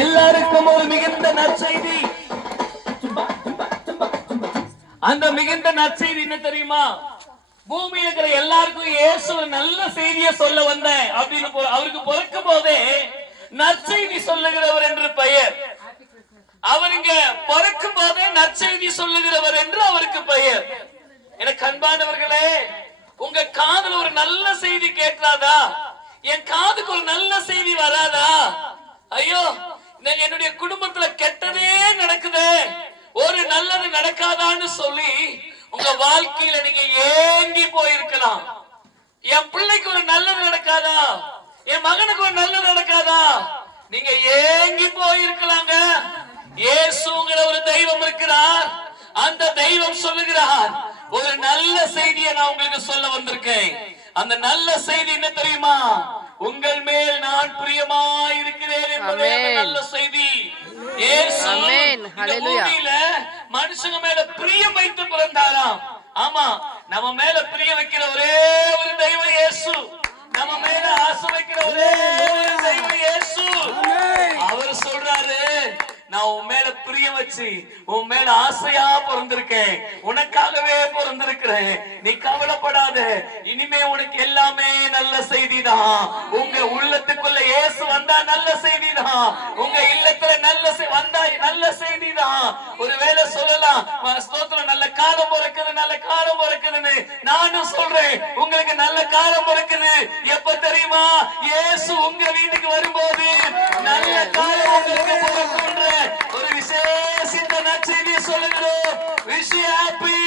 எல்லாருக்கும் ஒரு மிகுந்த நற்செய்தி. அந்த மிகுந்த நற்செய்தி என்ன தெரியுமா? பூமியில் இருக்கிற எல்லாருக்கும் இயேசு நல்ல செய்தியை சொல்ல வந்தேன் அப்படின்னு அவருக்கு பிறக்கும் போதே நற்செய்தி சொல்லுகிறவர் என்று பெயர். அவர் இங்க பிறக்கும் போதே நற்செய்தி சொல்லுகிறவர் என்று அவருக்கு பெயர். எனக்கு அன்பானவர்களே, உங்க காதுல ஒரு நல்ல செய்தி கேட்காதா? என் காதுக்கு ஒரு நல்ல செய்தி வராதா? ஐயோ, என்னுடைய குடும்பத்துல கெட்டதே நடக்குது, ஒரு நல்லது நடக்காதான்னு சொல்லி உங்க வாழ்க்கையில நீங்க ஏங்கி போயிருக்கலாம். என் பிள்ளைக்கு ஒரு நல்லது நடக்காதா, என் மகனுக்கு ஒரு நல்லது நடக்காதா, நீங்க ஏங்கி போயிருக்கலாங்க. இயேசுங்கிற ஒரு தெய்வம் இருக்கிறார். அந்த தெய்வம் சொல்லுகிறார், ஒரு நல்ல செய்தியை நான் உங்களுக்கு சொல்ல வந்திருக்கேன். அந்த நல்ல செய்தி என்ன தெரியுமா? உங்கள் மேல் நான் பிரியமாய் இருக்கிறேன் என்பதே நல்ல செய்தி. இயேசு இந்த பூமியில மனுஷங்க மேல பிரியம் வைத்து பிறந்தாராம். ஆமா, நம்ம மேல பிரியம் வைக்கிற ஒரே ஒரு தெய்வம் இயேசு. நம்ம மேல ஆசை வைக்கிற ஒரே ஒரு தெய்வம் இயேசு. அவர் சொல்றாரு, நான் உன் மேல பிரியம் வச்சு உன் மேல ஆசையா பிறந்திருக்கேன், உனக்காகவே பிறந்திருக்கிறேன். நீ கவலைப்படாத, இனிமே உனக்கு எல்லாமே நல்ல செய்தி தான். உங்க உள்ளத்துக்குள்ள இயேசு வந்தா நல்ல செய்தி தான். உங்க இல்லத்துல வந்தா நல்ல செய்தி தான். ஒருவேளை சொல்லலாம், ஸ்தோத்திரம், நல்ல காலம் பிறக்குது, நல்ல காலம் பிறக்குதுன்னு. நானும் சொல்றேன், உங்களுக்கு நல்ல காலம் பிறக்குது. எப்ப தெரியுமா? இயேசு உங்க வீட்டுக்கு வரும்போது நல்ல காலம் உங்களுக்கு பிறக்குன்ற ஒரு விசேஷ நற்செய்தியை சொல்லுகிறோம். Wish you happy